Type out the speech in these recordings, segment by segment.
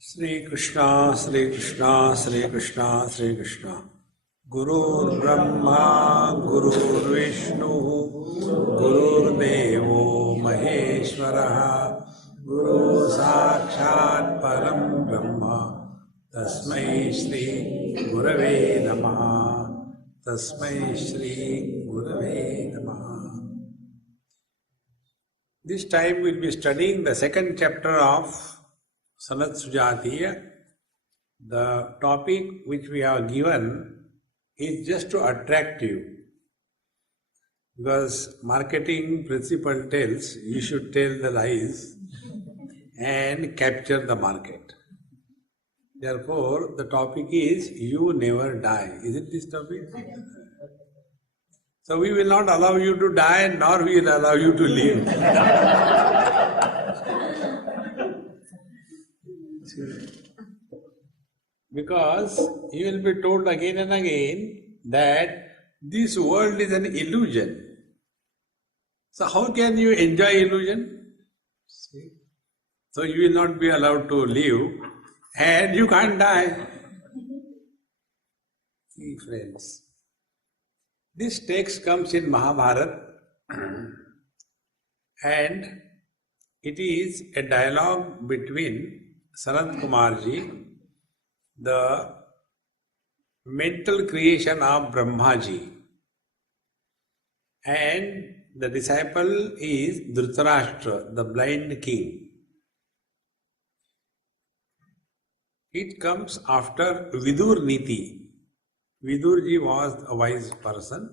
Sri Krishna, Sri Krishna, Sri Krishna, Sri Krishna. Gurur Brahma, Gurur Vishnu, Gurur Devo Maheshwaraha, Guru Sakshat Param Brahma, Tasmai Shri Gurave Namaha, Tasmai Shri Gurave Namaha. This time we'll be studying the second chapter of Sanat Sujatiya. The topic which we have given is just to attract you. Because marketing principle tells you should tell the lies and capture the market. Therefore, the topic is you never die. Isn't this topic? So we will not allow you to die, nor we will allow you to live. Because you will be told again and again that this world is an illusion. So how can you enjoy illusion? So you will not be allowed to live and you can't die. See friends, this text comes in Mahabharata and it is a dialogue between Sanat Kumarji, the mental creation of Brahmaji, and the disciple is Dhritarashtra, the blind king. It comes after Vidur Niti. Vidurji was a wise person,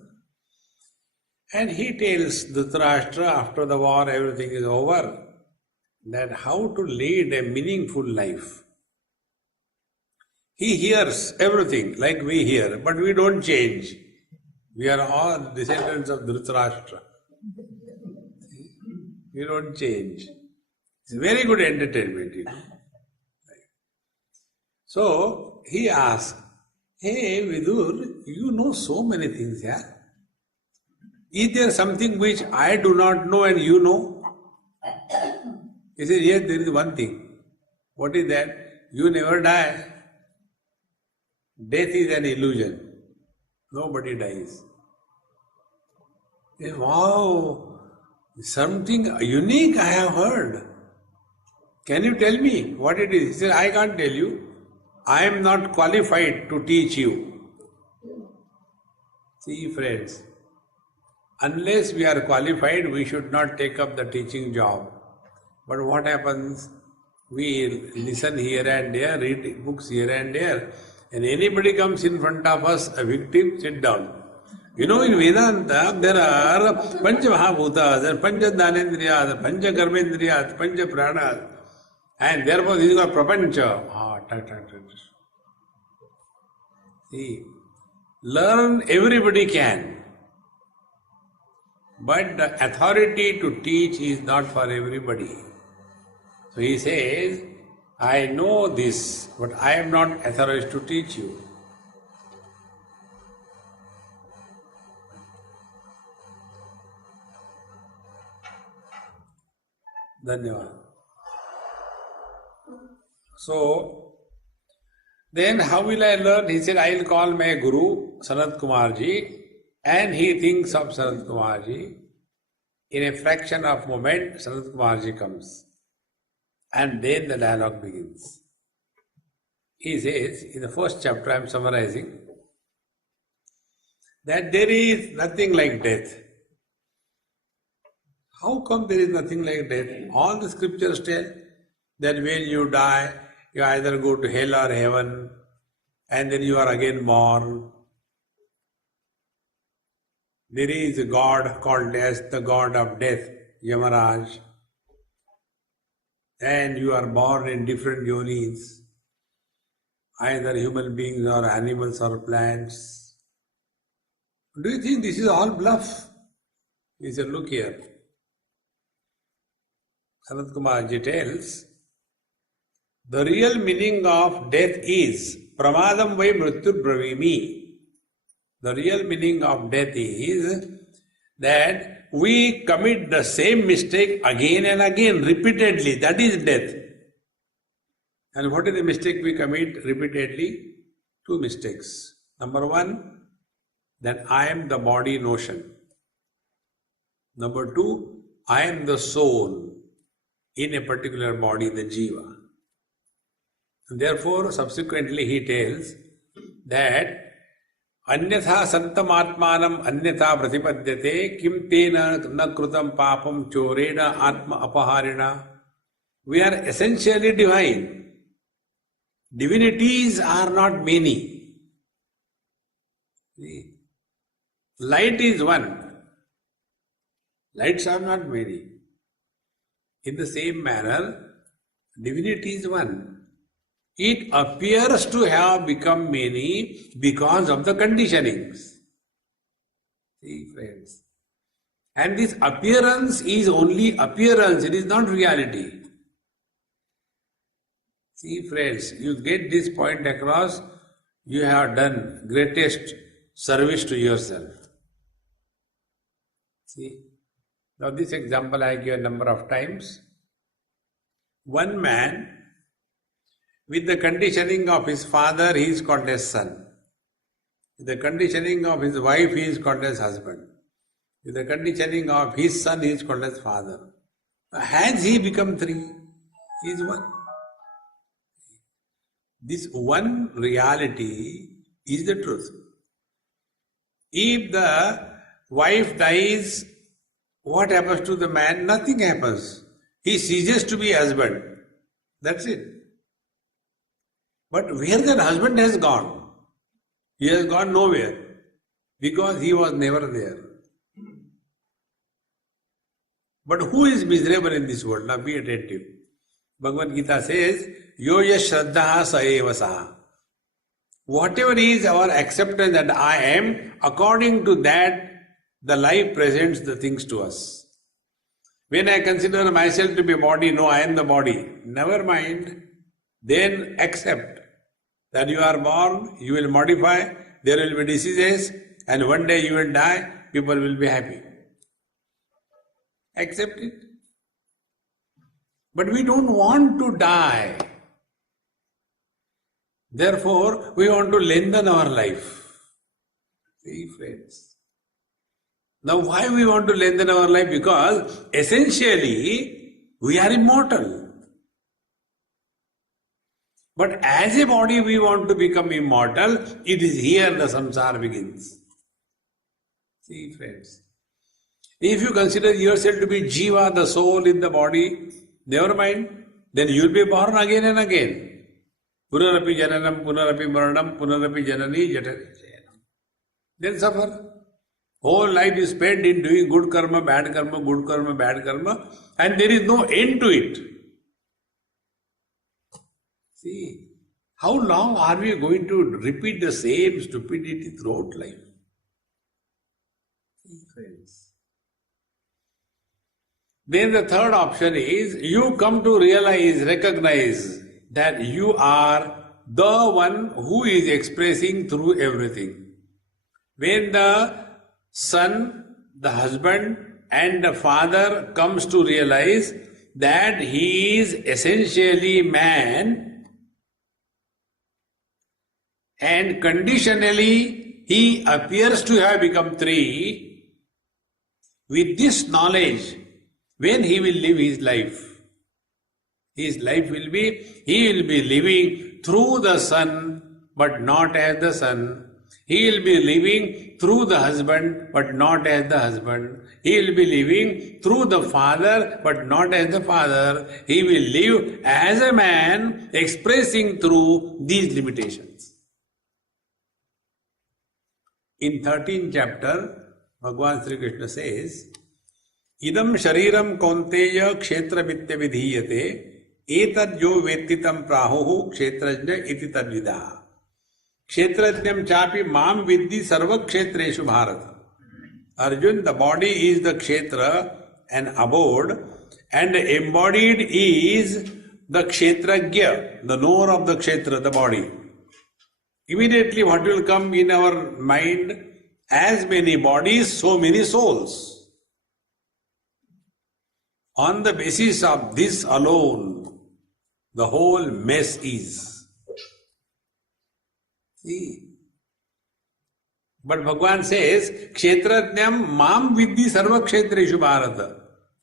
and he tells Dhritarashtra after the war everything is over, that how to lead a meaningful life. He hears everything like we hear, but we don't change. We are all descendants of Dhritarashtra. We don't change. It's very good entertainment, you know. So he asks, "Hey Vidur, you know so many things, yeah? Is there something which I do not know and you know?" He says, "Yes, there is one thing. What is that? You never die. Death is an illusion. Nobody dies." He says, "Wow, something unique I have heard. Can you tell me what it is?" He says, "I can't tell you. I am not qualified to teach you." See friends, unless we are qualified, we should not take up the teaching job. But what happens? We listen here and there, read books here and there, and anybody comes in front of us, a victim, sit down. You know, in Vedanta, there are Pancha Mahabhutas, there are Pancha Dhanendriyas, Pancha Karmendriyas, Pancha Pranas, and therefore this is called Prapancha. See, learn everybody can, but the authority to teach is not for everybody. So he says, "I know this, but I am not authorized to teach you." Dhanyavad. So, then how will I learn? He said, "I will call my Guru, Sanat Kumarji," and he thinks of Sanat Kumarji. In a fraction of a moment, Sanat Kumarji comes. And then the dialogue begins. He says, in the first chapter I am summarizing, that there is nothing like death. How come there is nothing like death? All the scriptures tell that when you die, you either go to hell or heaven, and then you are again born. There is a god called as the god of death, Yamaraj, and you are born in different yonis, either human beings or animals or plants. Do you think this is all bluff? He said, "Look here." Sanat Kumarji tells, the real meaning of death is pramadam vai mrityu bravimi. The real meaning of death is that we commit the same mistake again and again, repeatedly. That is death. And what is the mistake we commit repeatedly? Two mistakes. Number one, that I am the body notion. Number two, I am the soul in a particular body, the jiva. And therefore, subsequently he tells that Anyatha santam atmanam anyatha pratipadyate kim tena na krutam papam chorena atma apaharina. We are essentially divine. Divinities are not many. Light is one. Lights are not many. In the same manner, divinity is one. It appears to have become many because of the conditionings. See, friends. And this appearance is only appearance, it is not reality. See, friends, you get this point across, you have done greatest service to yourself. See, now this example I give a number of times. One man, with the conditioning of his father, he is called as son. With the conditioning of his wife, he is called as husband. With the conditioning of his son, he is called as father. Has he become three? He is one. This one reality is the truth. If the wife dies, what happens to the man? Nothing happens. He ceases to be husband. That's it. But where that husband has gone? He has gone nowhere because he was never there. But who is miserable in this world? Now be attentive. Bhagavad Gita says, Yo yash shraddha sa eva saha. Whatever is our acceptance that I am, according to that, the life presents the things to us. When I consider myself to be a body, no, I am the body. Never mind. Then accept that you are born, you will modify, there will be diseases, and one day you will die, people will be happy. Accept it. But we don't want to die. Therefore, we want to lengthen our life. See, friends. Now, why we want to lengthen our life? Because essentially, we are immortal. But as a body, we want to become immortal. It is here the samsara begins. See, friends. If you consider yourself to be jiva, the soul in the body, never mind, then you will be born again and again. Punarapi jananam, punarapi maranam, punarapi janani jatani. Then suffer. Whole life is spent in doing good karma, bad karma, good karma, bad karma, and there is no end to it. See, how long are we going to repeat the same stupidity throughout life? See, friends. Then the third option is, you come to realize, recognize that you are the one who is expressing through everything. When the son, the husband and the father comes to realize that he is essentially man and conditionally he appears to have become three, with this knowledge, when he will live his life will be, he will be living through the son but not as the son. He will be living through the husband but not as the husband. He will be living through the father but not as the father. He will live as a man expressing through these limitations. In 13th chapter, Bhagavan Sri Krishna says, Idam shariram kaunteya kshetra vitya vidhiyate etad yo vettitam prahuhu kshetrajna iti tadvidaha. Kshetrajnam chapi mam vidhi sarva kshetreshu bharata. Arjun, the body is the kshetra, an abode, and embodied is the kshetrajya, the knower of the kshetra, the body. Immediately what will come in our mind? As many bodies, so many souls. On the basis of this alone, the whole mess is. See? But Bhagavan says, Kshetrajnam mam vidhi sarva kshetreshu Bharata.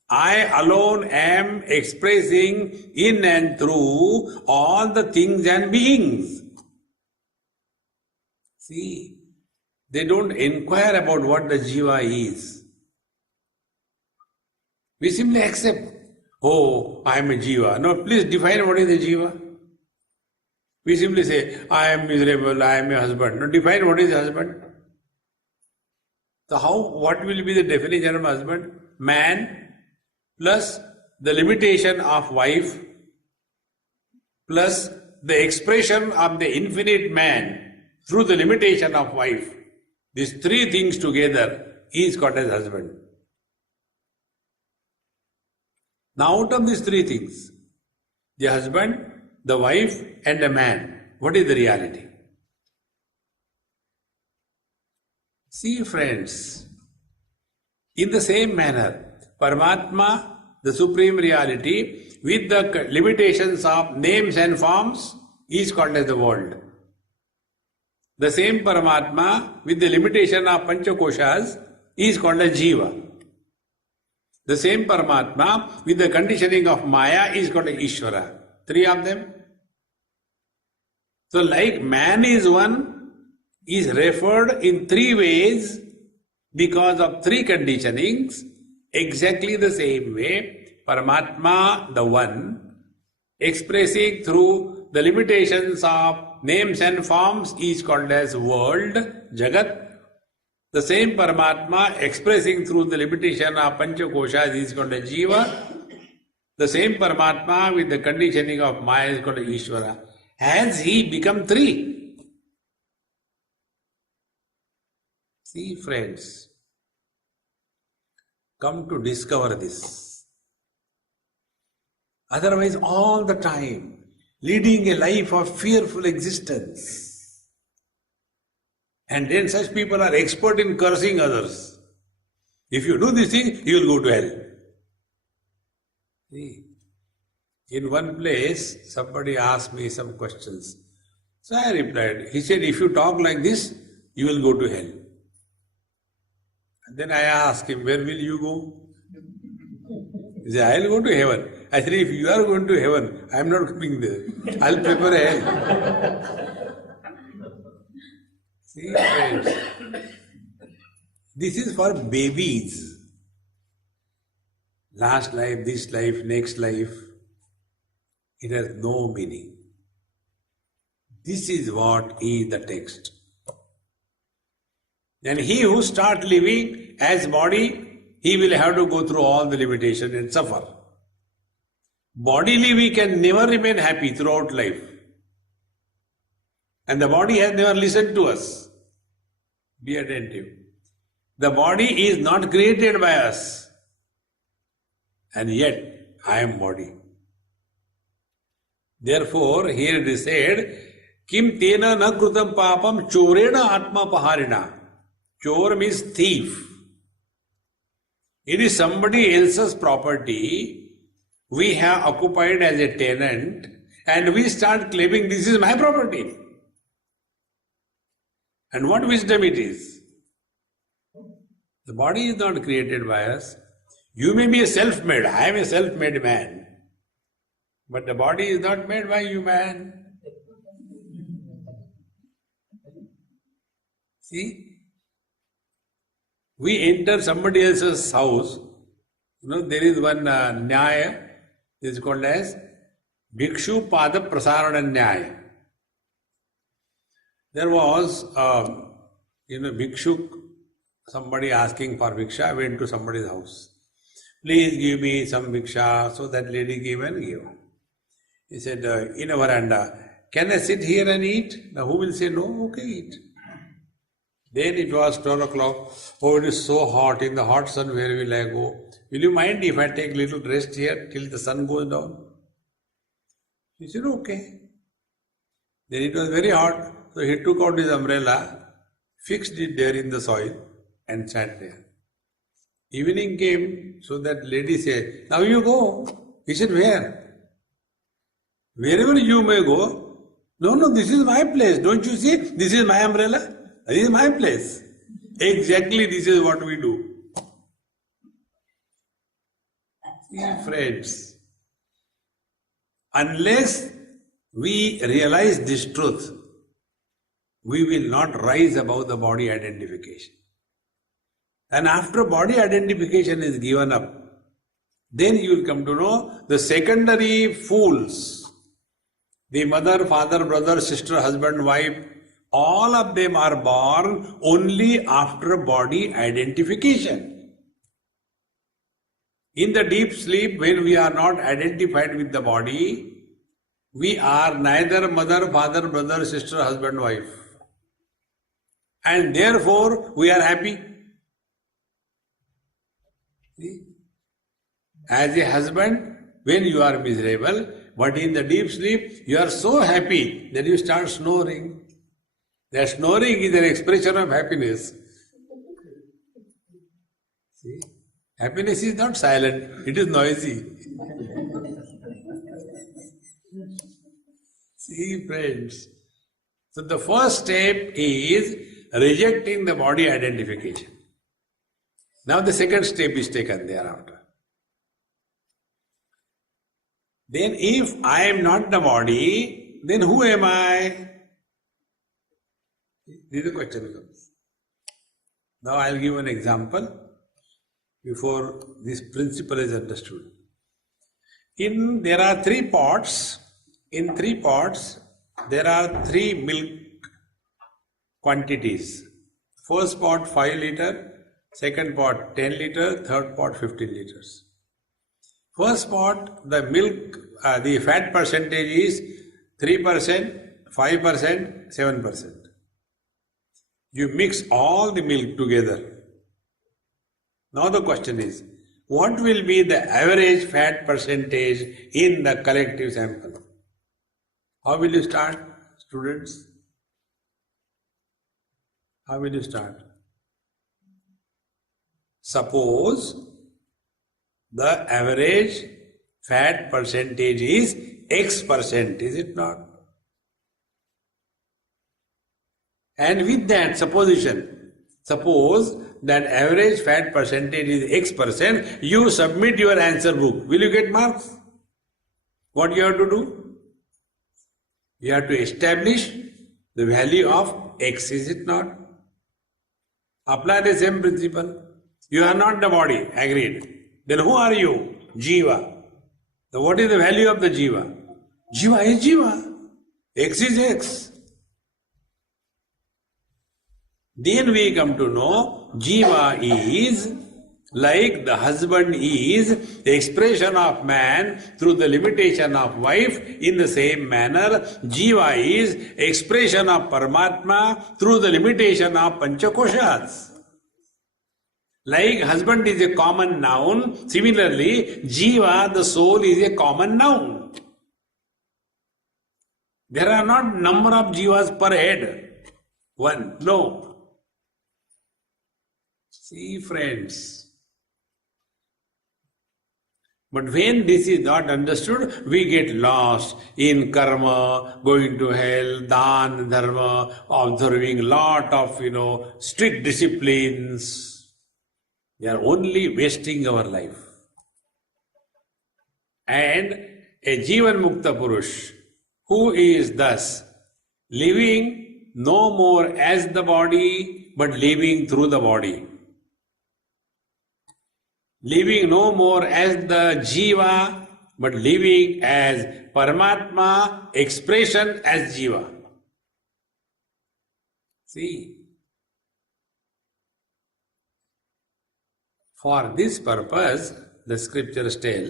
I alone am expressing in and through all the things and beings. See, they don't inquire about what the jiva is. We simply accept, oh, I am a jiva. No, please define what is a jiva. We simply say, I am miserable, I am a husband. No, define what is a husband. So what will be the definition of husband? Man plus the limitation of wife plus the expression of the infinite man through the limitation of wife. These three things together is called as husband. Now out of these three things, the husband, the wife and the man, what is the reality? See friends, in the same manner, Paramatma, the Supreme Reality, with the limitations of names and forms, is called as the world. The same Paramatma, with the limitation of Panchakoshas, is called as Jiva. The same Paramatma, with the conditioning of Maya, is called as Ishvara. Three of them. So like man is one, is referred in three ways because of three conditionings, exactly the same way Paramatma, the one, expressing through the limitations of names and forms is called as world, Jagat. The same Paramatma expressing through the limitation of Panchakoshas is called as Jiva. The same Paramatma with the conditioning of Maya is called as Ishvara. Has he become three? See friends, come to discover this. Otherwise all the time leading a life of fearful existence. And then such people are expert in cursing others. If you do this thing, you will go to hell. See, in one place somebody asked me some questions. So I replied, he said, if you talk like this, you will go to hell. And then I asked him, where will you go? He said, I will go to heaven. I said, if you are going to heaven, I am not coming there. I will prepare a hell. See, friends, this is for babies. Last life, this life, next life, it has no meaning. This is what is the text. And he who starts living as body, he will have to go through all the limitations and suffer. Bodily we can never remain happy throughout life. And the body has never listened to us. Be attentive. The body is not created by us. And yet, I am body. Therefore, here it is said, Kim tena na krutam papam chorena atma paharina. Chor means thief. It is somebody else's property we have occupied as a tenant and we start claiming this is my property. And what wisdom it is? The body is not created by us. You may be a self-made, I am a self-made man. But the body is not made by you, man. See? We enter somebody else's house. There is one Nyaya, it is called as Bhikshu Pada Prasarana Nyaya. There was, Bhikshuk, somebody asking for Bhiksha, went to somebody's house. Please give me some Bhiksha. So that lady gave and gave. He said, in a veranda, can I sit here and eat? Now who will say no? Okay, eat. Then it was 12 o'clock. Oh, it is so hot. In the hot sun, where will I go? Will you mind if I take little rest here till the sun goes down? He said, okay. Then it was very hot. So he took out his umbrella, fixed it there in the soil and sat there. Evening came, so that lady said, now you go. He said, where? Wherever you may go, no, this is my place. Don't you see? This is my umbrella. This is my place. Exactly this is what we do. See, friends, unless we realize this truth, we will not rise above the body identification. And after body identification is given up, then you will come to know the secondary fools, the mother, father, brother, sister, husband, wife, all of them are born only after body identification. In the deep sleep, when we are not identified with the body, we are neither mother, father, brother, sister, husband, wife. And therefore, we are happy. See? As a husband, when you are miserable, but in the deep sleep, you are so happy that you start snoring. That snoring is an expression of happiness. See? Happiness is not silent, it is noisy. See, friends. So the first step is rejecting the body identification. Now the second step is taken thereafter. Then if I am not the body, then who am I? This is the question comes. Now I will give an example before this principle is understood. There are 3 pots. In 3 pots, there are 3 milk quantities. First pot 5 liter, second pot 10 liter, third pot 15 liters. First pot, the milk, the fat percentage is 3%, 5%, 7%. You mix all the milk together. Now the question is, what will be the average fat percentage in the collective sample? How will you start, students? How will you start? Suppose the average fat percentage is X%, is it not? And with that supposition, suppose that average fat percentage is X%, you submit your answer book. Will you get marks? What you have to do? You have to establish the value of X, is it not? Apply the same principle. You are not the body, agreed. Then who are you? Jiva. So what is the value of the Jiva? Jiva is Jiva. X is X. Then we come to know Jiva is like the husband is the expression of man through the limitation of wife. In the same manner, Jiva is expression of Paramatma through the limitation of Panchakoshas. Like husband is a common noun, similarly, Jiva, the soul, is a common noun. There are not number of Jivas per head. One, no. See, friends. But when this is not understood, we get lost in karma, going to hell, dan, dharma, observing lot of, strict disciplines. We are only wasting our life. And a Jivan Mukta Purush, who is thus living no more as the body, but living through the body. Living no more as the Jiva, but living as Paramatma, expression as Jiva. See, for this purpose, the scriptures tell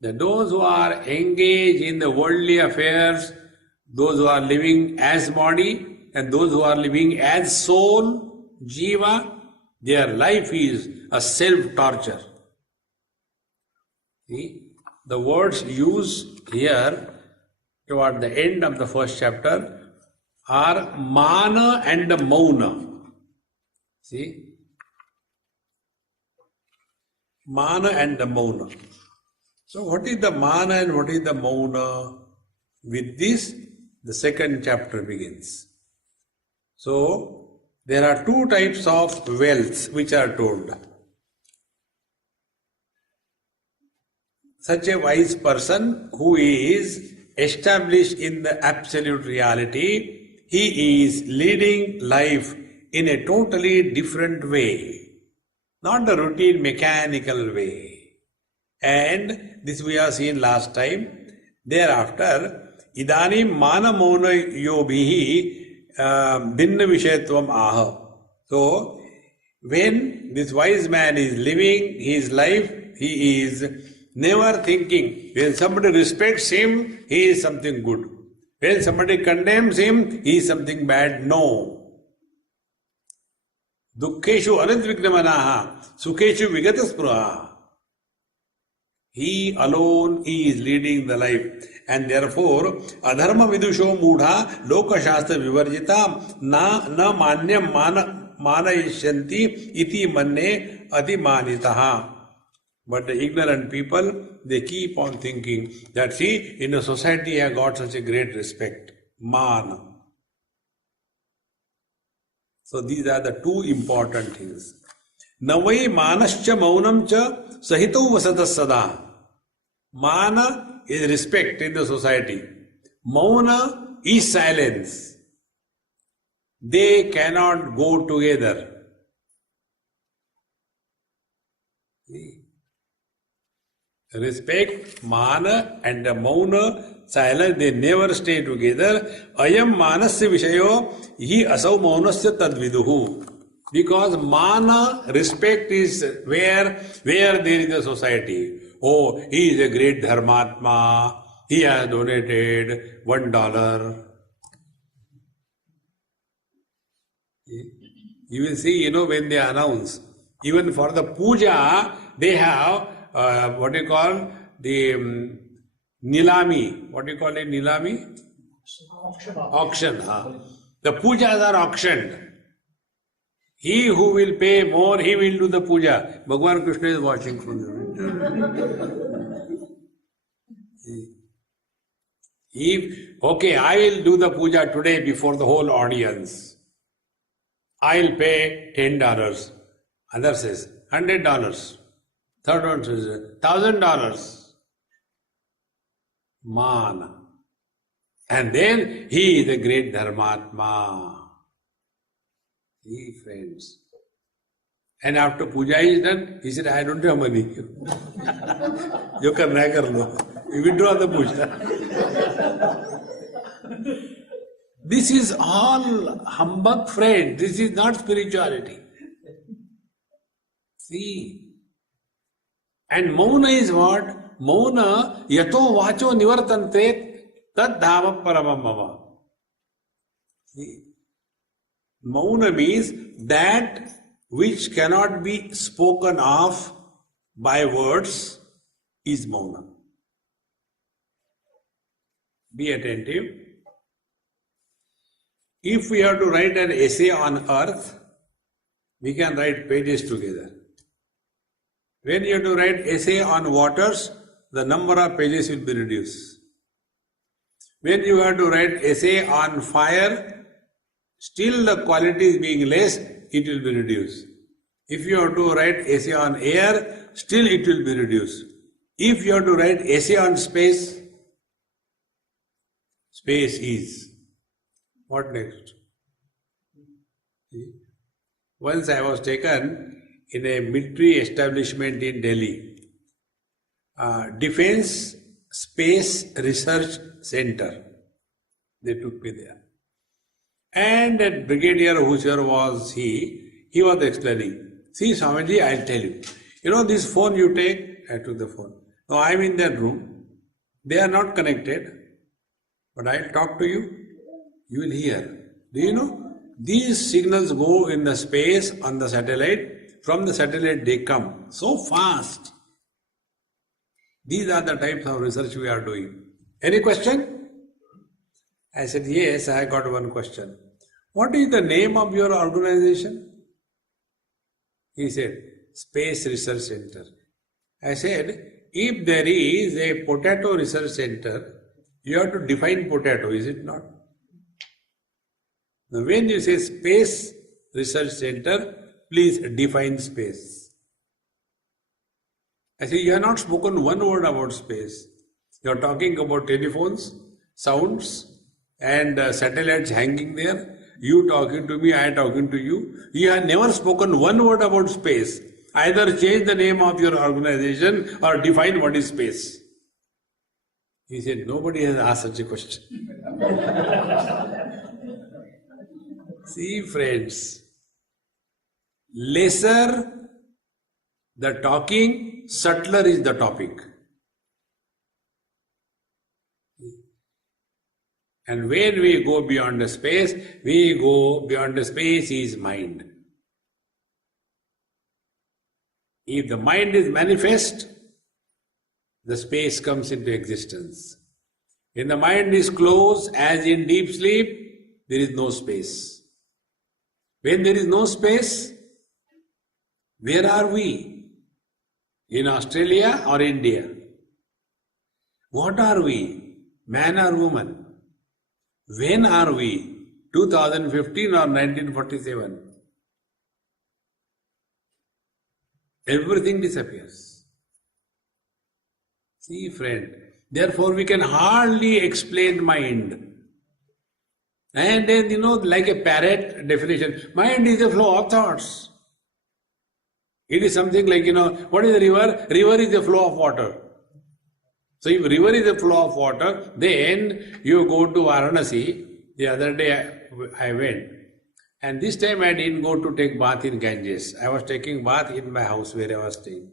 that those who are engaged in the worldly affairs, those who are living as body, and those who are living as soul, Jiva, their life is a self-torture. See, the words used here toward the end of the first chapter are mana and mauna. See? Mana and mauna. So what is the mana and what is the mauna? With this, the second chapter begins. So, there are two types of wealth which are told. Such a wise person who is established in the absolute reality, he is leading life in a totally different way, not the routine mechanical way. And this we have seen last time. Thereafter, idanim mana mauna yobhihi binna vishayatvam aha. So, when this wise man is living his life, he is never thinking. When somebody respects him, he is something good. When somebody condemns him, he is something bad. No. Dukkeshu anadvignamanaha, sukeshu vigataspruha. He alone is leading the life. And therefore, adharma vidusho mudha lokashastra vivarjita na manyam manayishyanti iti manne atimanitaha. But the ignorant people, they keep on thinking that, see, in a society I got such a great respect. Man. So these are the two important things. Navai manascha maunam cha sahitau vasatas sada. Mana is respect in the society. Mauna is silence. They cannot go together. See? Respect, mana and the mauna, silence, they never stay together. Ayam manasya vishayo hi asau maunasya tadviduhu. Because mana, respect is where there is a society. Oh, he is a great dharmatma. He has donated $1. You will see, when they announce, even for the puja, they have what do you call the nilami? What do you call it? Nilami? Auction. The pujas are auctioned. He who will pay more, he will do the puja. Bhagavan Krishna is watching from you. Okay, I will do the puja today before the whole audience. I will pay $10. Other says $100. Third one says $1,000. Man. And then he is a great dharmatma. See, friends. And after puja is done, he said, I don't have money. You can you withdraw the puja. This is all humbug, friend. This is not spirituality. See. And mauna is what? Mauna yato vacho nivartante tad dhama paramam mama. See. Mauna means that which cannot be spoken of by words is mauna. Be attentive. If we have to write an essay on earth, we can write pages together. When you have to write essay on waters, the number of pages will be reduced. When you have to write essay on fire, still the quality is being less, it will be reduced. If you have to write essay on air, still it will be reduced. If you have to write essay on space, space is. What next? See? Once I was taken in a military establishment in Delhi, Defense Space Research Center. They took me there. And that brigadier, whoever was he was explaining. See, Swamiji, I'll tell you. This phone you take? I took the phone. No, I'm in that room. They are not connected. But I'll talk to you. You will hear. Do you know? These signals go in the space on the satellite. From the satellite they come so fast. These are the types of research we are doing. Any question? I said, yes, I got one question. What is the name of your organization? He said, Space Research Center. I said, if there is a potato research center You have to define potato, is it not? Now, when you say Space Research Center, please define space. I say, you have not spoken one word about space. You are talking about telephones, sounds, and satellites hanging there. You talking to me, I talking to you. You have never spoken one word about space. Either change the name of your organization or define what is space. He said, nobody has asked such a question. See, friends, lesser the talking, subtler is the topic. And when we go beyond the space, is mind. If the mind is manifest, the space comes into existence. When the mind is closed, as in deep sleep, there is no space. When there is no space, where are we? In Australia or India? What are we? Man or woman? When are we? 2015 or 1947? Everything disappears. See, friend, therefore we can hardly explain mind. And then, like a parrot definition, mind is a flow of thoughts. It is something like, what is a river? River is a flow of water. So if river is a flow of water, then you go to Varanasi. The other day I went. And this time I didn't go to take bath in Ganges. I was taking bath in my house where I was staying.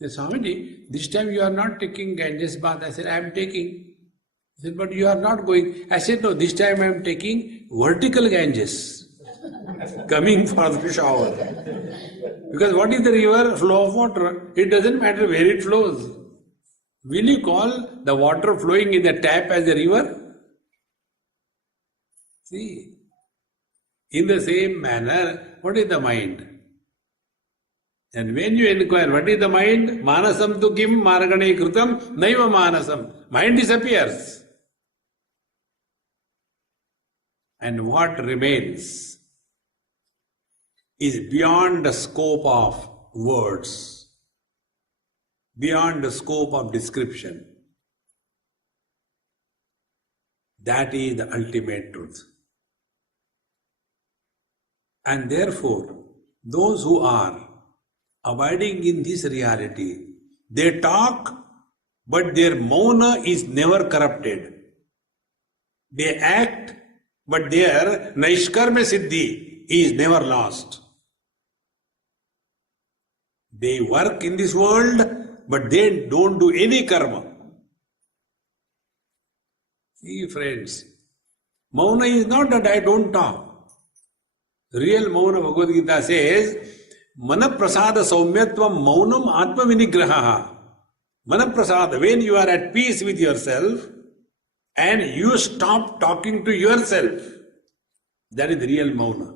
They said, Swamiji, this time you are not taking Ganges bath. I said, I am taking. He said, but you are not going. I said, no, this time I am taking vertical Ganges. Coming for the shower. Because what is the river? Flow of water. It doesn't matter where it flows. Will you call the water flowing in the tap as a river? See, in the same manner, what is the mind? And when you inquire, what is the mind? Manasam tu kim margane kritam naiva manasam. Mind disappears. And what remains is beyond the scope of words, beyond the scope of description. That is the ultimate truth. And therefore, those who are abiding in this reality, they talk, but their mauna is never corrupted. They act, but their naishkarma siddhi is never lost. They work in this world, but they don't do any karma. See, friends, mauna is not that I don't talk. Real mauna, Bhagavad Gita says, Manaprasada saumyatvam maunam atma vinigraha. Manaprasada, when you are at peace with yourself and you stop talking to yourself, that is real mauna.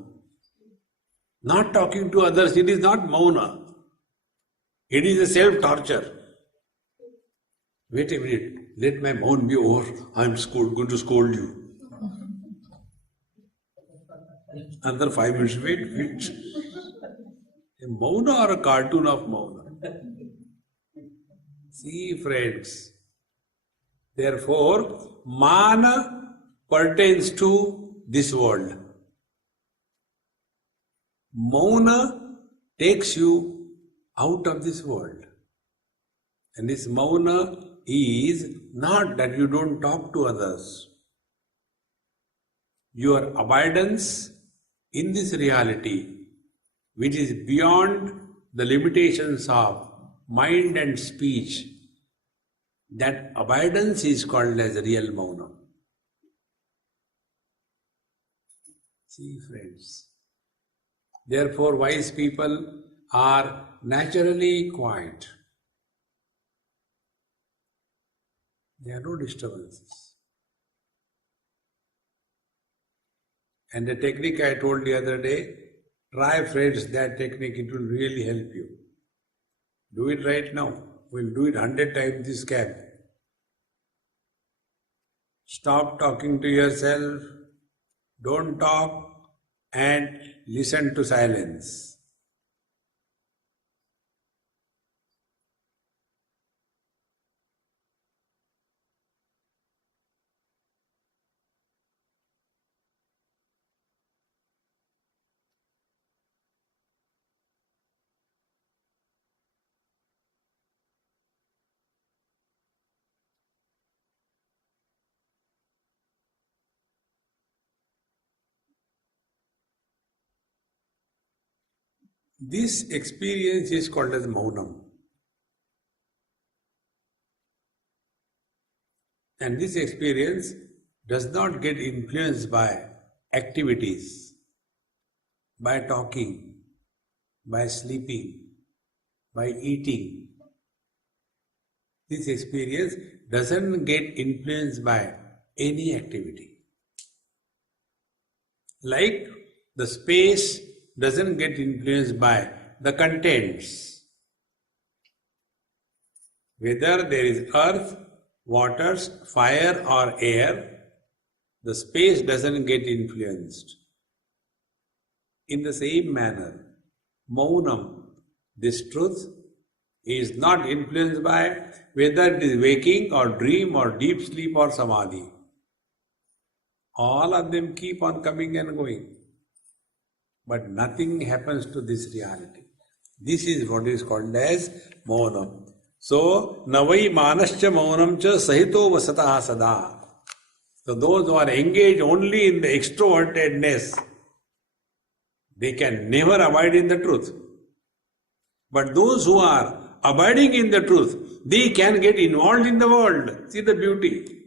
Not talking to others, it is not mauna. It is a self-torture. Wait a minute, let my maun be over. I am going to scold you. Another 5 minutes, wait. A mauna or a cartoon of mauna? See, friends, therefore, mana pertains to this world. Mauna takes you out of this world. And this mauna is not that you don't talk to others. Your abidance in this reality, which is beyond the limitations of mind and speech, that abidance is called as real mauna. See, friends, therefore wise people are naturally quiet. There are no disturbances. And the technique I told the other day, try, friends, that technique, it will really help you. Do it right now. We'll do it 100 times this camp. Stop talking to yourself, don't talk, and listen to silence. This experience is called as Maunam. And this experience does not get influenced by activities, by talking, by sleeping, by eating. This experience doesn't get influenced by any activity. Like the space doesn't get influenced by the contents. Whether there is earth, waters, fire or air, the space doesn't get influenced. In the same manner, Maunam, this truth, is not influenced by whether it is waking or dream or deep sleep or samadhi. All of them keep on coming and going. But nothing happens to this reality. This is what is called as Maunam. So, Navai Manascha Maunam cha Sahito Vasataha Sada. So those who are engaged only in the extrovertedness, they can never abide in the truth. But those who are abiding in the truth, they can get involved in the world. See the beauty.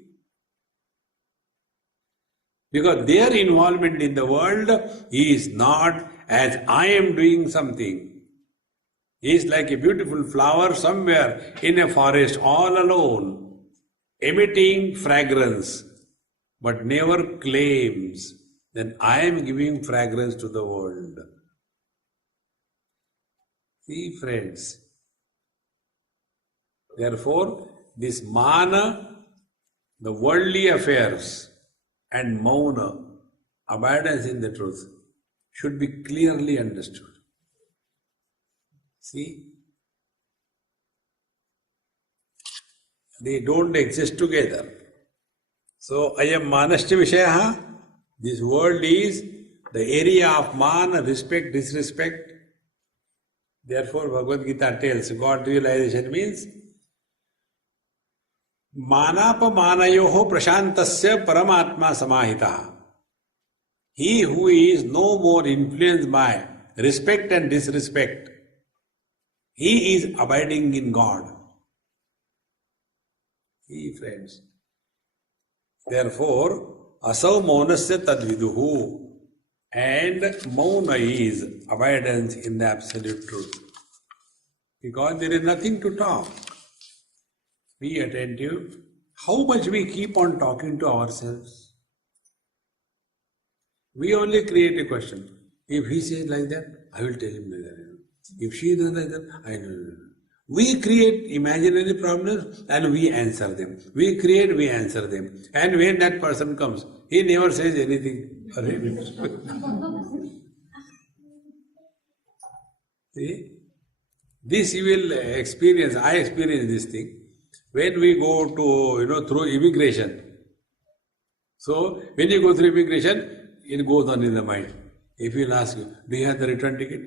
Because their involvement in the world is not as I am doing something. He is like a beautiful flower somewhere in a forest all alone, emitting fragrance, but never claims that I am giving fragrance to the world. See, friends, therefore, this mana, the worldly affairs, and mauna, abidance in the truth, should be clearly understood. See, they don't exist together. So, ayam manascha vishayaha, this world is the area of man, respect, disrespect. Therefore, Bhagavad Gita tells God realization means manapamanayoho prashantasya paramatma samahita. He who is no more influenced by respect and disrespect, he is abiding in God. See, friends. Therefore, asau maunasya tadviduhu. And mauna is abidance in the absolute truth. Because there is nothing to talk. Be attentive. How much we keep on talking to ourselves? We only create a question. If he says like that, I will tell him like that. If she does like that, I will. We create imaginary problems and we answer them. We create, we answer them. And when that person comes, he never says anything. See? This you will experience. I experience this thing. When we go to, through immigration. So, when you go through immigration, it goes on in the mind. If he'll ask you, do you have the return ticket?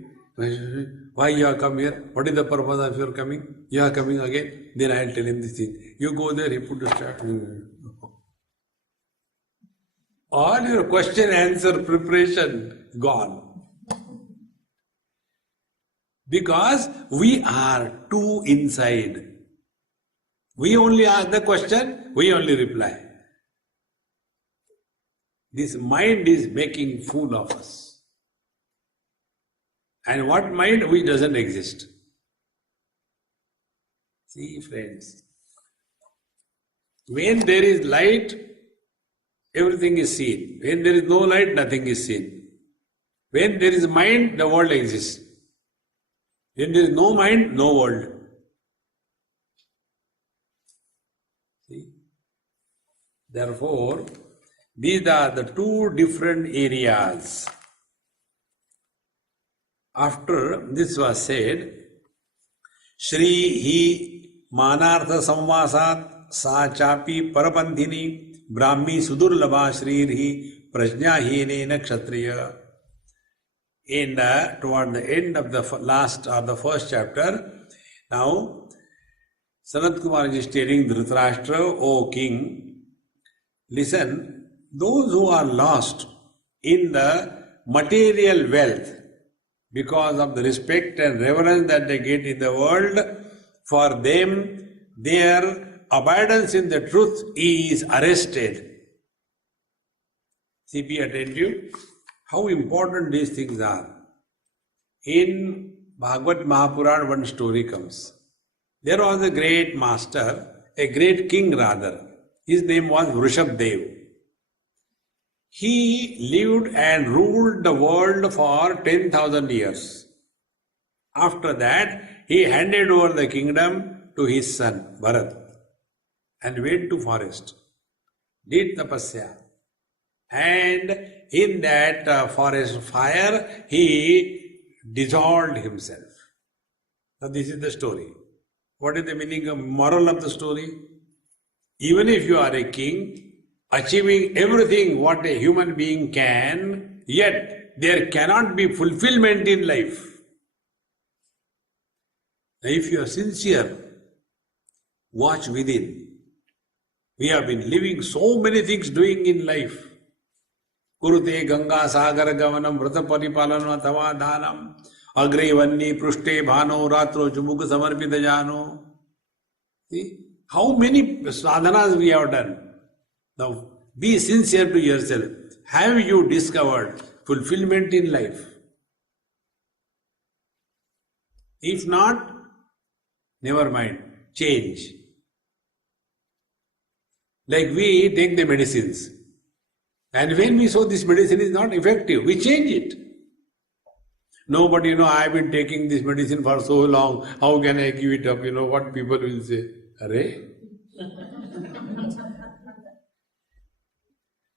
Why you have come here? What is the purpose of your coming? You are coming again? Then I will tell him this thing. You go there, he put the start. All your question, answer, preparation, gone. Because we are too inside. We only ask the question, we only reply. This mind is making fool of us. And what mind? Which doesn't exist. See, friends, when there is light, everything is seen. When there is no light, nothing is seen. When there is mind, the world exists. When there is no mind, no world. See? Therefore, these are the two different areas. After this was said, Shri hi manartha samvasat sa chapi parapandhini brahmi sudurlabha shrir hi prajna hinena kshatriya. Toward the end of the last or the first chapter, now Sanat Kumar is telling Dhritarashtra, O king, listen, those who are lost in the material wealth because of the respect and reverence that they get in the world, for them, their abidance in the truth is arrested. See, be attentive how important these things are. In Bhagavad Mahapuran, one story comes. There was a great master, a great king rather. His name was Vrishabdev. He lived and ruled the world for 10,000 years. After that, he handed over the kingdom to his son, Bharat, and went to forest, did tapasya. And in that forest fire, he dissolved himself. Now this is the story. What is the meaning of moral of the story? Even if you are a king, achieving everything what a human being can, yet there cannot be fulfillment in life. If you are sincere, watch within. We have been living so many things doing in life. Kurute Ganga Sagar Gavanam Vrata Paripalanam Tava Dhanam Agre Vanni Prushte Bhano Ratro Chumukha Samarpita Jano. See, how many sadhanas we have done. Now, be sincere to yourself. Have you discovered fulfillment in life? If not, never mind, change. Like we take the medicines. And when we saw this medicine is not effective, we change it. No, but I've been taking this medicine for so long, how can I give it up? What people will say. Arey?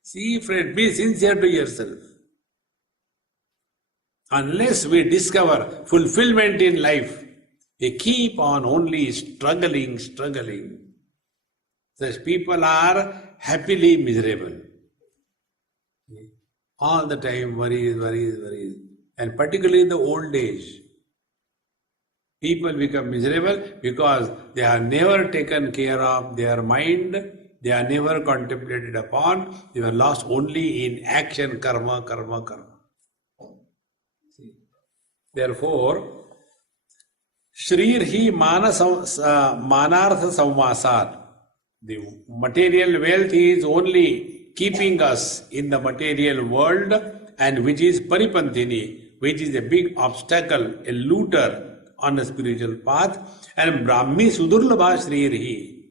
See, friend, be sincere to yourself. Unless we discover fulfillment in life, we keep on only struggling. Such people are happily miserable. All the time worries. And particularly in the old age, people become miserable because they are never taken care of their mind, they are never contemplated upon, they were lost only in action, karma. See? Therefore, Shrir hi manartha samvasat. The material wealth is only keeping us in the material world, and which is paripantini, which is a big obstacle, a looter on a spiritual path, and Brahmi Sudurlabha Shrirhi.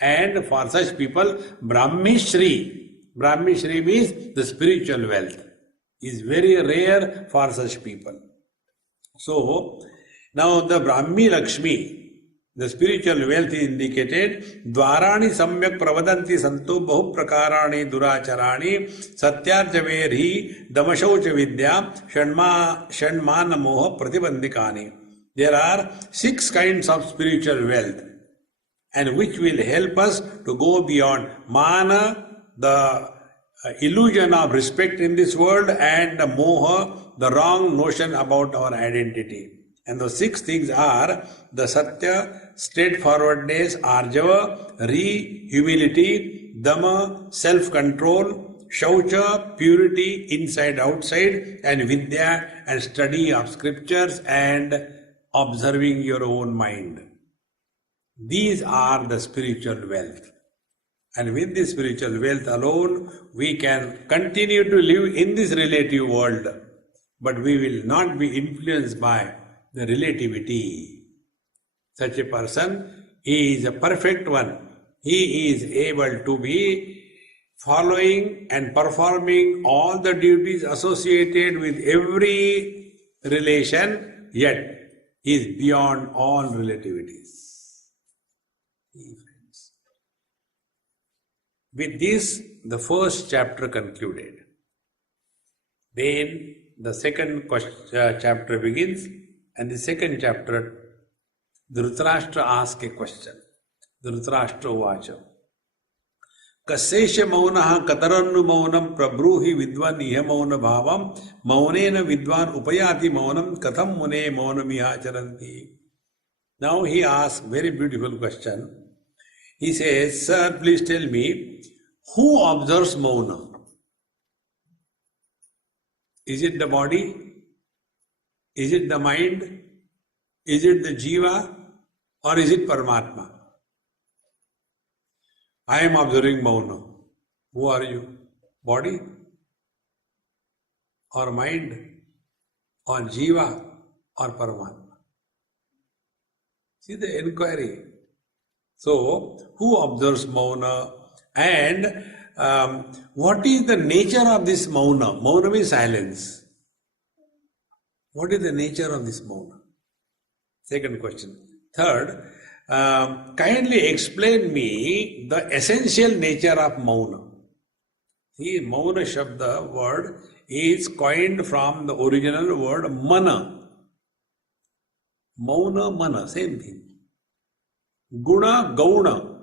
And for such people, Brahmi Shri means the spiritual wealth, is very rare for such people. So, now the Brahmi Lakshmi, the spiritual wealth is indicated. Dvarani samyak pravadanti santo bahu prakarani duracharani satyarjaverhi damashaucha vidya shanmana moha pratibandikani. There are 6 kinds of spiritual wealth, and which will help us to go beyond mana, the illusion of respect in this world, and the moha, the wrong notion about our identity. And those 6 things are the satya, straightforwardness, arjava, humility, dhamma, self-control, shaucha, purity inside outside, and vidya, and study of scriptures and observing your own mind. These are the spiritual wealth. And with this spiritual wealth alone, we can continue to live in this relative world, but we will not be influenced by the relativity. Such a person, he is a perfect one. He is able to be following and performing all the duties associated with every relation, yet he is beyond all relativities. With this, the first chapter concluded. Then the second chapter begins, and the second chapter, Dhritarashtra asks a question. Dhritarashtra Uvacha. Kasesha maunah katarannu maunam prabruhi vidvan iha mauna bhavam maunena vidvan upayati maunam katham mune maunamiha charanti. Now he asks very beautiful question. He says, Sir, please tell me, who observes mauna? Is it the body? Is it the mind? Is it the jiva? Or is it Paramatma? I am observing mauna. Who are you? Body? Or mind? Or jiva? Or Paramatma? See the inquiry. So, who observes mauna? And what is the nature of this mauna? Mauna means silence. What is the nature of this mauna? Second question. Third, kindly explain me the essential nature of mauna. See, mauna shabda word is coined from the original word mana. Mauna, mana, same thing. Guna, gauna.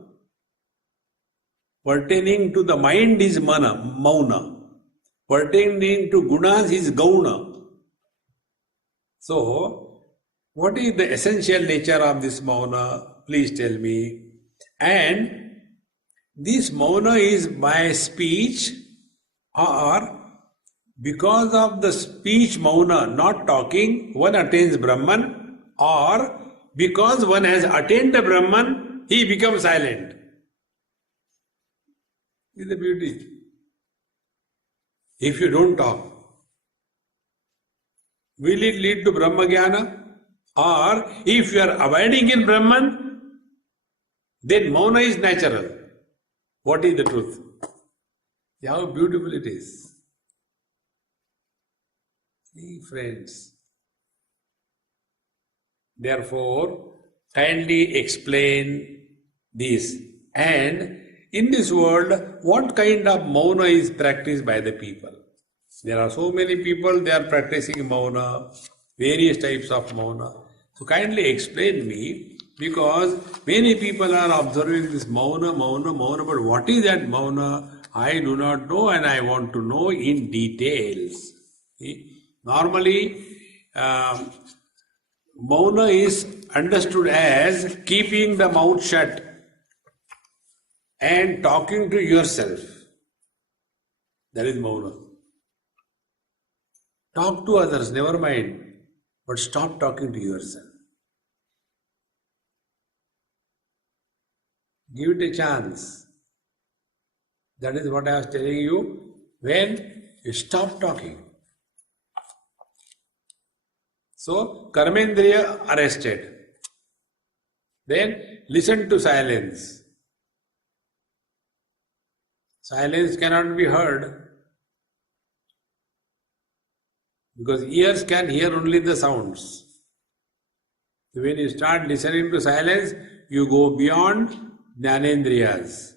Pertaining to the mind is mana, mauna. Pertaining to gunas is gauna. So, what is the essential nature of this mauna? Please tell me. And this mauna is by speech or because of the speech mauna, not talking, one attains Brahman, or because one has attained the Brahman, he becomes silent. This is the beauty. If you don't talk, will it lead to Brahma Jnana? Or if you are abiding in Brahman, then mauna is natural. What is the truth? See how beautiful it is. See, friends. Therefore, kindly explain this. And in this world, what kind of mauna is practiced by the people? There are so many people, they are practicing mauna, various types of mauna. So kindly explain me, because many people are observing this mauna, but what is that mauna? I do not know, and I want to know in details. See? Normally, mauna is understood as keeping the mouth shut and talking to yourself. That is mauna. Talk to others, never mind, but stop talking to yourself. Give it a chance. That is what I was telling you. When you stop talking. So, karmendriya arrested. Then listen to silence. Silence cannot be heard because ears can hear only the sounds. So when you start listening to silence, you go beyond Jnanendriyas.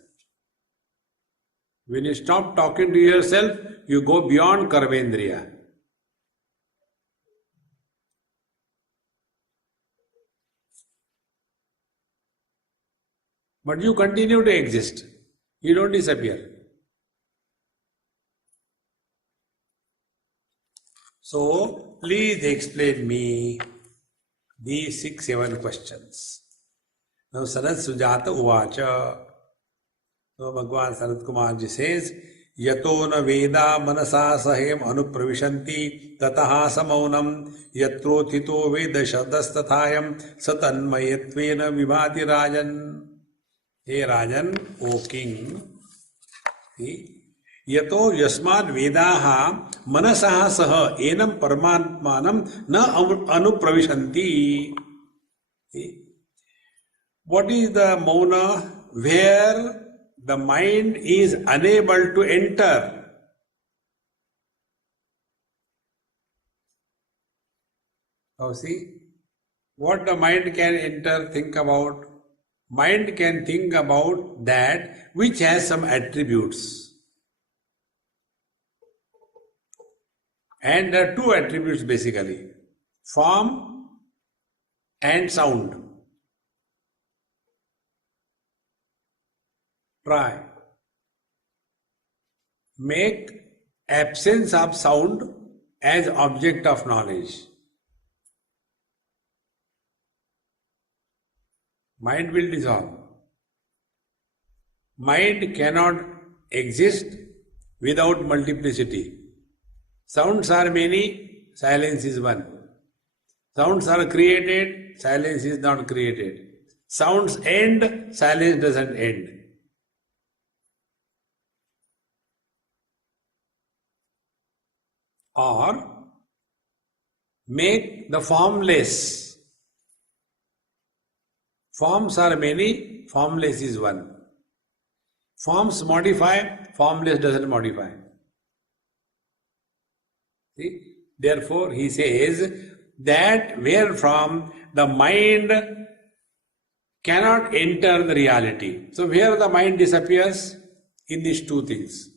When you stop talking to yourself, you go beyond Karmendriya. But you continue to exist. You don't disappear. So, please explain me these 6-7 questions. Now, Sanat Sujata Uvacha. So, Bhagwan Sanat Kumarji says, Yato na veda manasa sahem anupravishanti tataha samaunam yatro thito veda shabdastathayam satanmayatvena vibhati rajan. Hey Rajan, O king, see? Yato yasmad vedaha manasaha saha enam paramatmanam na anupravishanti. What is the mauna? Where the mind is unable to enter. Now see, what the mind can enter, think about, mind can think about that which has some attributes. And there are two attributes basically, form and sound. Try. Make absence of sound as object of knowledge. Mind will dissolve. Mind cannot exist without multiplicity. Sounds are many, silence is one. Sounds are created, silence is not created. Sounds end, silence doesn't end. Or make the formless. Forms are many, formless is one. Forms modify, formless doesn't modify. See? Therefore, he says that wherefrom the mind cannot enter the reality. So, where the mind disappears? In these two things.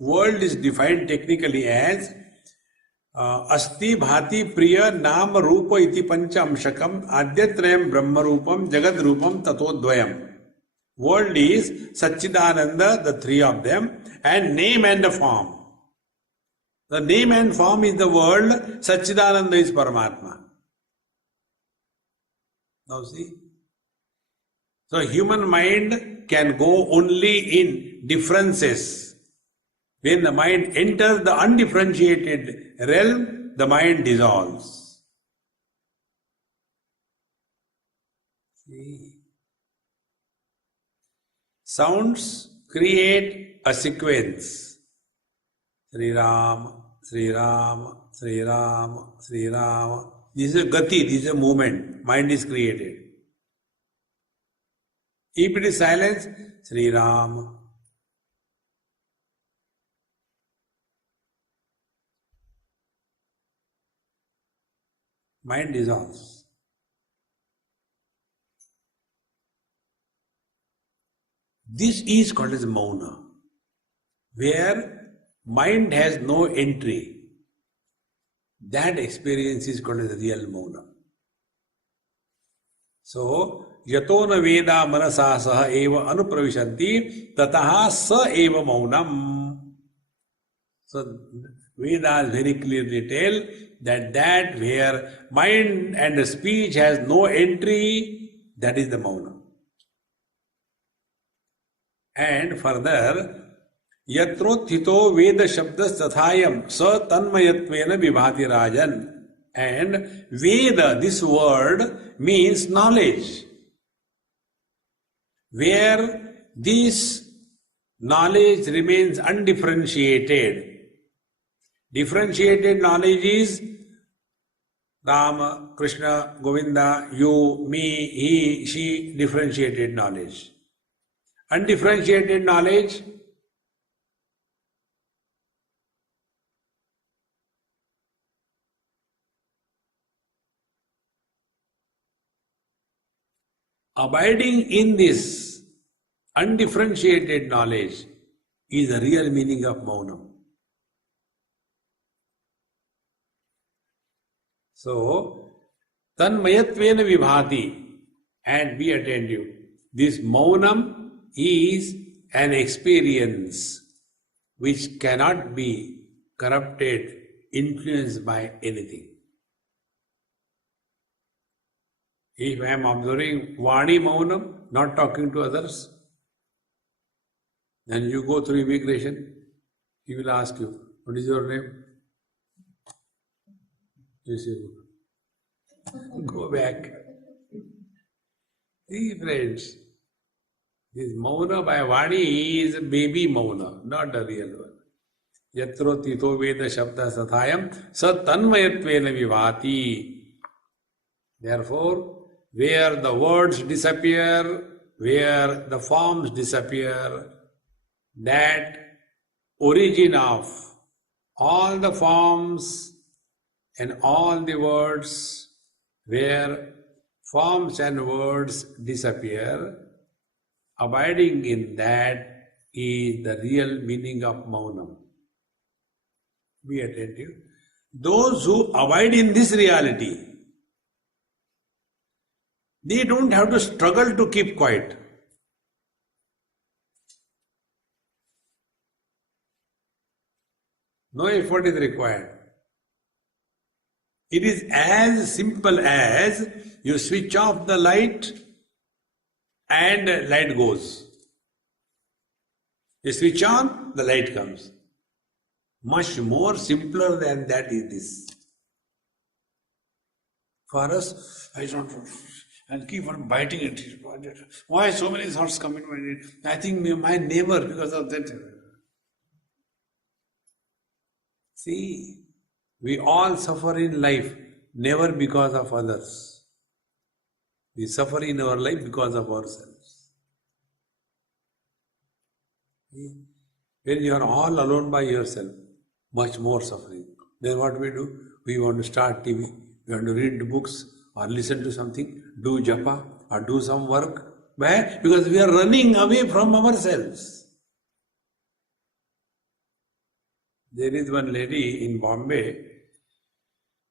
World is defined technically as अस्ति भाति प्रिय नाम रूप इति पंच अंशकम आद्यत्रयम ब्रह्म रूपम जगद रूपम ततोद्वयम. World is Satchidananda, the three of them, and name and the form. The name and form is the world, Satchidananda is Paramatma. Now see? So human mind can go only in differences. When the mind enters the undifferentiated realm, the mind dissolves. See? Sounds create a sequence. Sri Ram, Sri Ram, Sri Ram, Sri Ram. This is a gati, this is a movement. Mind is created. If it is silence, Sri Ram. Mind dissolves. This is called as mauna, where mind has no entry. That experience is called as real mauna. So, yato na veda manasa saha eva anupravishanti tataha sa eva maunam. So, Vedas very clearly tell that where mind and speech has no entry, that is the mauna. And further, yatrothito veda shabdas tathayam sa tanmayatvena vibhati rajan. And Veda, this word, means knowledge. Where this knowledge remains undifferentiated. Differentiated knowledge is Rama, Krishna, Govinda, you, me, he, she, differentiated knowledge. Undifferentiated knowledge, abiding in this undifferentiated knowledge is the real meaning of Maunam. So, tanmayatvena vibhati, and be attentive. This Maunam is an experience which cannot be corrupted, influenced by anything. If I am observing Vani Maunam, not talking to others, then you go through immigration, he will ask you, what is your name? You say, go back. See friends, this Mauna by Vani is a baby Mauna, not a real one. Yatro tito veda shabda sathayam sat tanmayatvena vivati. Therefore, where the words disappear, where the forms disappear, that origin of all the forms and all the words, where forms and words disappear. Abiding in that is the real meaning of Maunam. Be attentive. Those who abide in this reality, they don't have to struggle to keep quiet. No effort is required. It is as simple as you switch off the light and light goes. You switch on, the light comes. Much more simpler than that is this. For us, I don't know, and keep on biting it. Why so many thoughts come in my head? I think my neighbor, because of that. See, we all suffer in life, never because of others. We suffer in our life because of ourselves. When you are all alone by yourself, much more suffering. Then what we do? We want to start TV, we want to read books or listen to something, do japa or do some work. Why? Because we are running away from ourselves. There is one lady in Bombay,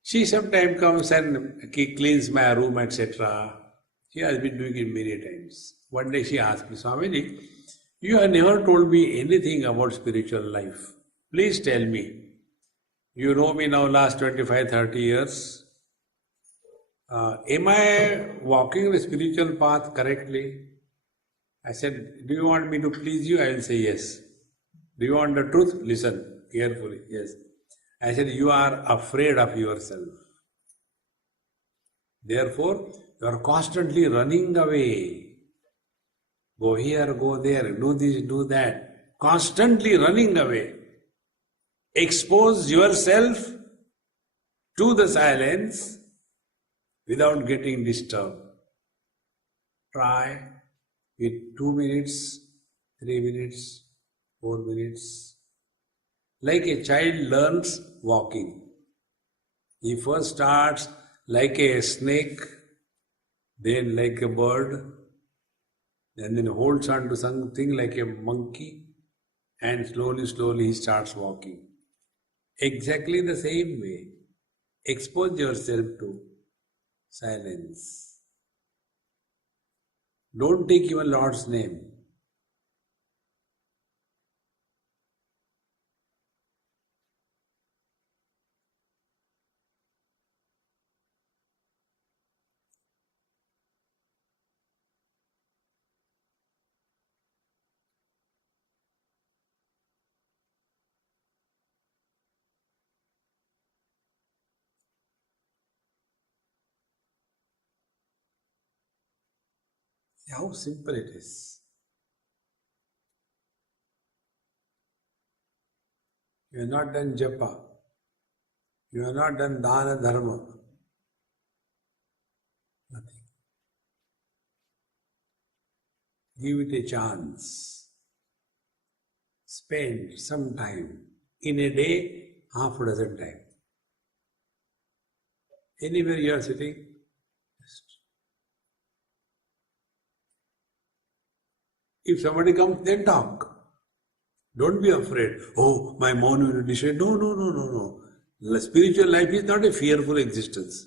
she sometimes comes and cleans my room, etc. She has been doing it many times. One day she asked me, Swamiji, you have never told me anything about spiritual life. Please tell me. You know me now last 25, 30 years. Am I walking the spiritual path correctly? I said, do you want me to please you? I will say yes. Do you want the truth? Listen carefully. Yes. I said, you are afraid of yourself. Therefore, you are constantly running away. Go here, go there, do this, do that. Constantly running away. Expose yourself to the silence without getting disturbed. Try with 2 minutes, 3 minutes, 4 minutes. Like a child learns walking. He first starts like a snake, then like a bird, and then holds on to something like a monkey, and slowly he starts walking. Exactly the same way. Expose yourself to silence. Don't take even Lord's name. How simple it is. You have not done japa. You have not done dana dharma. Nothing. Give it a chance. Spend some time. In a day, half a dozen time. Anywhere you are sitting, if somebody comes, then talk. Don't be afraid. Oh, my mind will be destroyed. No. The spiritual life is not a fearful existence.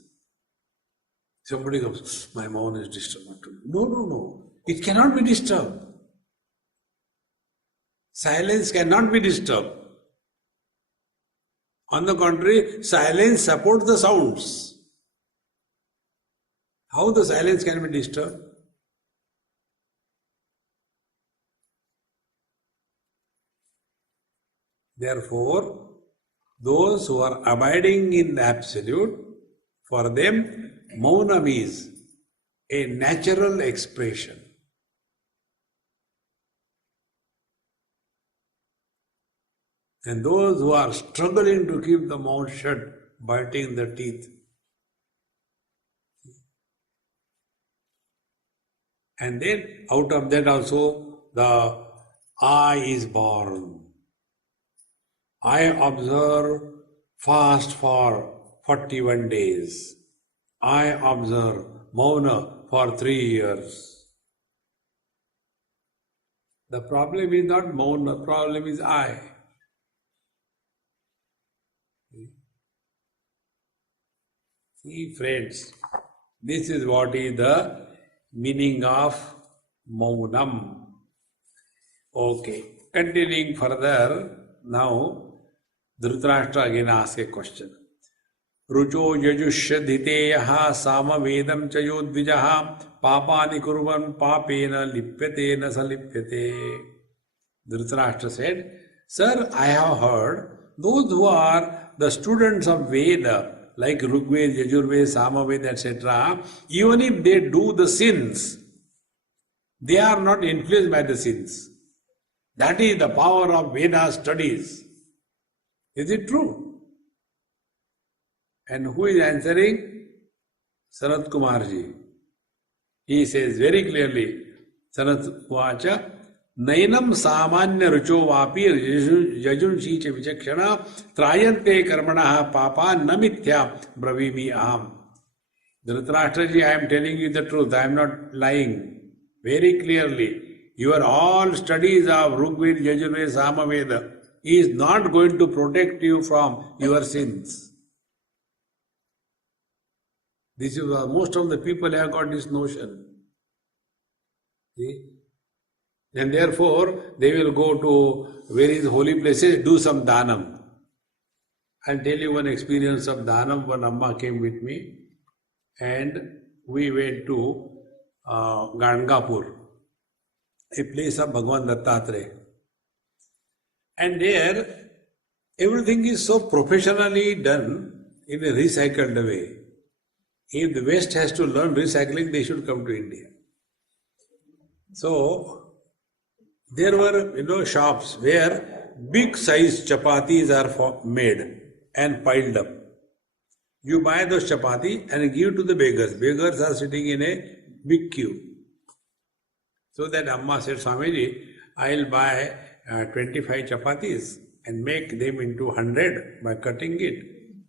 Somebody comes, my mind is disturbed. No. It cannot be disturbed. Silence cannot be disturbed. On the contrary, silence supports the sounds. How the silence can be disturbed? Therefore, those who are abiding in the Absolute, for them, Maunam is a natural expression. And those who are struggling to keep the mouth shut, biting the teeth, and then out of that also the I is born. I observe fast for 41 days. I observe Mauna for 3 years. The problem is not Mauna, the problem is I. See, friends, this is what is the meaning of Maunam. Okay, continuing further, now Dhritarashtra again asks a question. रुचो यजुष्यधितेयः सामवेदं च यो द्विजः पापानि कुर्वन् पापेन लिप्यते न स लिप्यते. Dhritarashtra said, Sir, I have heard those who are the students of Veda, like Rigveda, Yajurveda, Samaveda, etc., even if they do the sins, they are not influenced by the sins. That is the power of Veda studies. Is it true? And who is answering? Sanat Kumarji. He says very clearly, Sanat Vacha, Nainam samanya rucho vapi yajunshi cha vichakshana trayante karmanaha papa namitya bravimi aham. Dhritarashtraji, I am telling you the truth, I am not lying. Very clearly, your all studies of Rigveda, Yajurveda, Samaveda is not going to protect you from your sins. This is most of the people have got this notion. See? And therefore, they will go to various holy places, do some dhanam. I'll tell you one experience of dhanam. One Amma came with me and we went to Gangapur, a place of Bhagavan Dattatreya. And there, everything is so professionally done in a recycled way. If the West has to learn recycling, they should come to India. So, there were, shops where big size chapatis are made and piled up. You buy those chapati and give to the beggars. Beggars are sitting in a big queue. So that Amma said, Swamiji, I'll buy 25 chapatis and make them into 100 by cutting it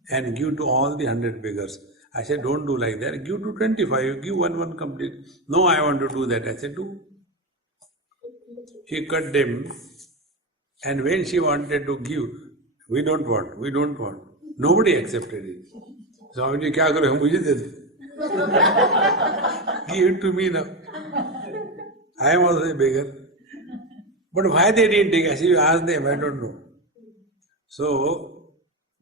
and give to all the 100 beggars. I said, don't do like that. Give to 25, give one complete. No, I want to do that. I said, do. She cut them, and when she wanted to give, we don't want. Nobody accepted it. Swamiji, kya karo? Mujhe de do. Give it to me now. I am also a beggar. But why they didn't take? I said, you ask them, I don't know. So,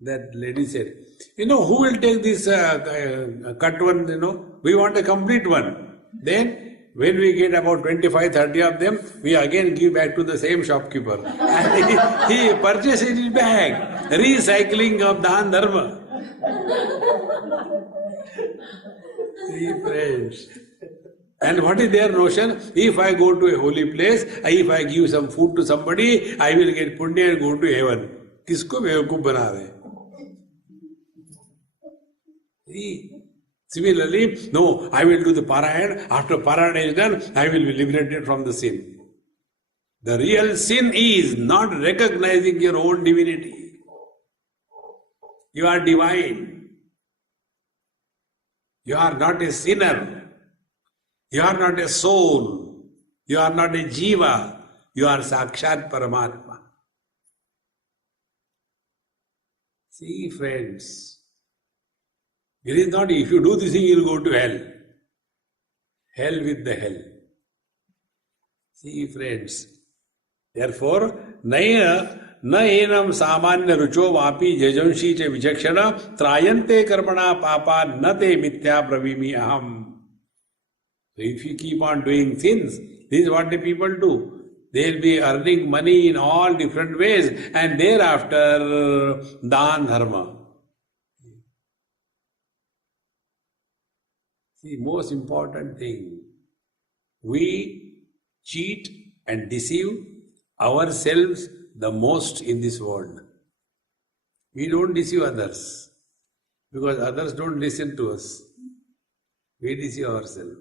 that lady said, who will take this cut one, we want a complete one. Then, when we get about 25, 30 of them, we again give back to the same shopkeeper. And he purchases it back. Recycling of Dhan Dharma. See, friends. And what is their notion? If I go to a holy place, if I give some food to somebody, I will get punya and go to heaven. Kisko बेवकूफ बना रहे? Similarly, no, I will do the Parayan. After Parayan is done, I will be liberated from the sin. The real sin is not recognizing your own divinity. You are divine. You are not a sinner. You are not a soul. You are not a jiva. You are Sakshat Paramatma. See, friends, it is not if you do this thing, you will go to hell. Hell with the hell. See, friends, therefore, na enam samanya rucho vapi jajanshi cha vichakshana trayante karmana papa na te mithya bravimi aham. So if you keep on doing sins, this is what the people do. They will be earning money in all different ways and thereafter dhan dharma. See, most important thing, we cheat and deceive ourselves the most in this world. We don't deceive others because others don't listen to us. We deceive ourselves.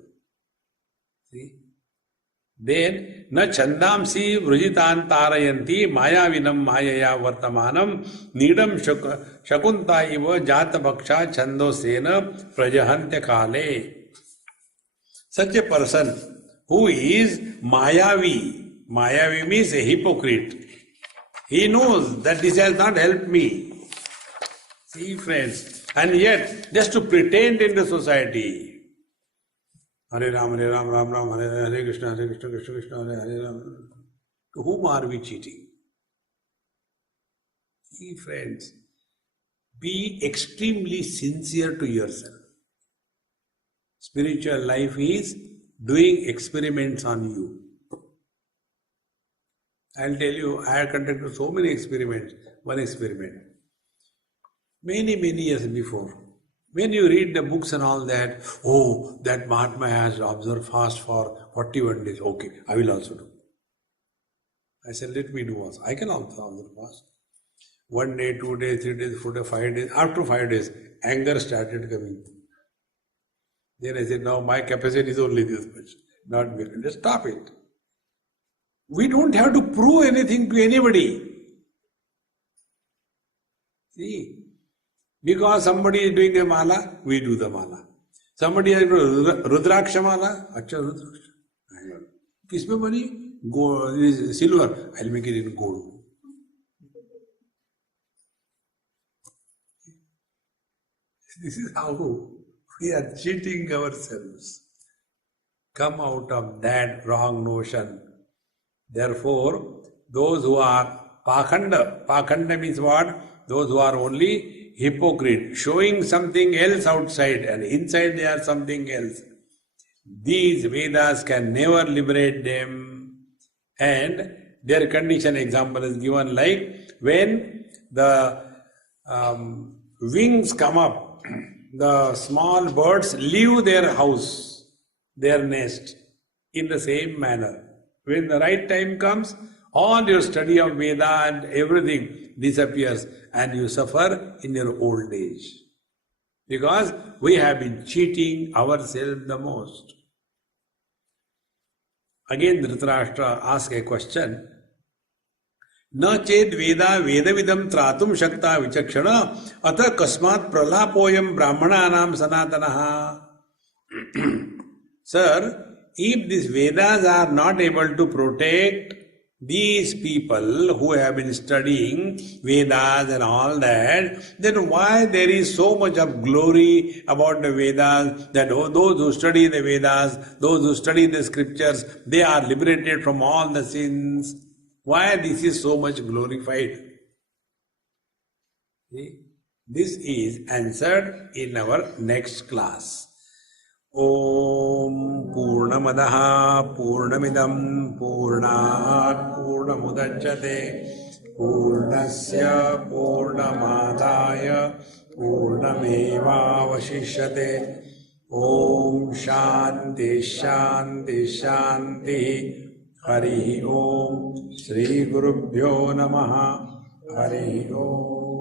See? Then na chandamsi vrujitan tarayanti mayavinam mayaya vartamanam nidam shakunta iva jata bhaksha chandosena prajahantya kale. Such a person who is Mayavi means a hypocrite. He knows that this has not helped me. See, friends, and yet just to pretend in the society. Hare Ram, Ram Ram, Hare Krishna, Krishna Krishna, Hare Ram. To whom are we cheating? See, friends, be extremely sincere to yourself. Spiritual life is doing experiments on you. I'll tell you, I have conducted so many experiments. One experiment, many years before. When you read the books and all that, oh, that Mahatma has observed fast for 41 days. Okay, I will also do. I said, let me do also. I can also observe fast. 1 day, 2 days, 3 days, 4 days, 5 days. After 5 days, anger started coming. Then I said, now my capacity is only this much, not me. Just stop it. We don't have to prove anything to anybody. See, because somebody is doing a mala, we do the mala. Somebody is doing Rudraksha mala, Acha Rudraksha. Kisme money? Gold, is silver. I'll make it in gold. This is how we are cheating ourselves. Come out of that wrong notion. Therefore, those who are pakhanda means what? Those who are only hypocrite, showing something else outside and inside they are something else. These Vedas can never liberate them, and their condition example is given like when the wings come up, the small birds leave their house, their nest, in the same manner. When the right time comes, all your study of Veda and everything disappears and you suffer in your old age. Because we have been cheating ourselves the most. Again Dhritarashtra asks a question. Na ched Veda Vedavidam tratum shakta vichakshana atha kasmat pralapoyam brahmananam sanatanaha. Sir, if these Vedas are not able to protect these people who have been studying Vedas and all that, then why there is so much of glory about the Vedas, that those who study the Vedas, those who study the scriptures, they are liberated from all the sins? Why this is so much glorified? See? This is answered in our next class. Om Purnamadaha Purnamidam Purnat Purnamudachyate Purnasya Purnamadaya Purnameva Vashishyate. Om Shanti Shanti Shanti. Hari Om. Shri Gurubhyo Namaha. Hari Om.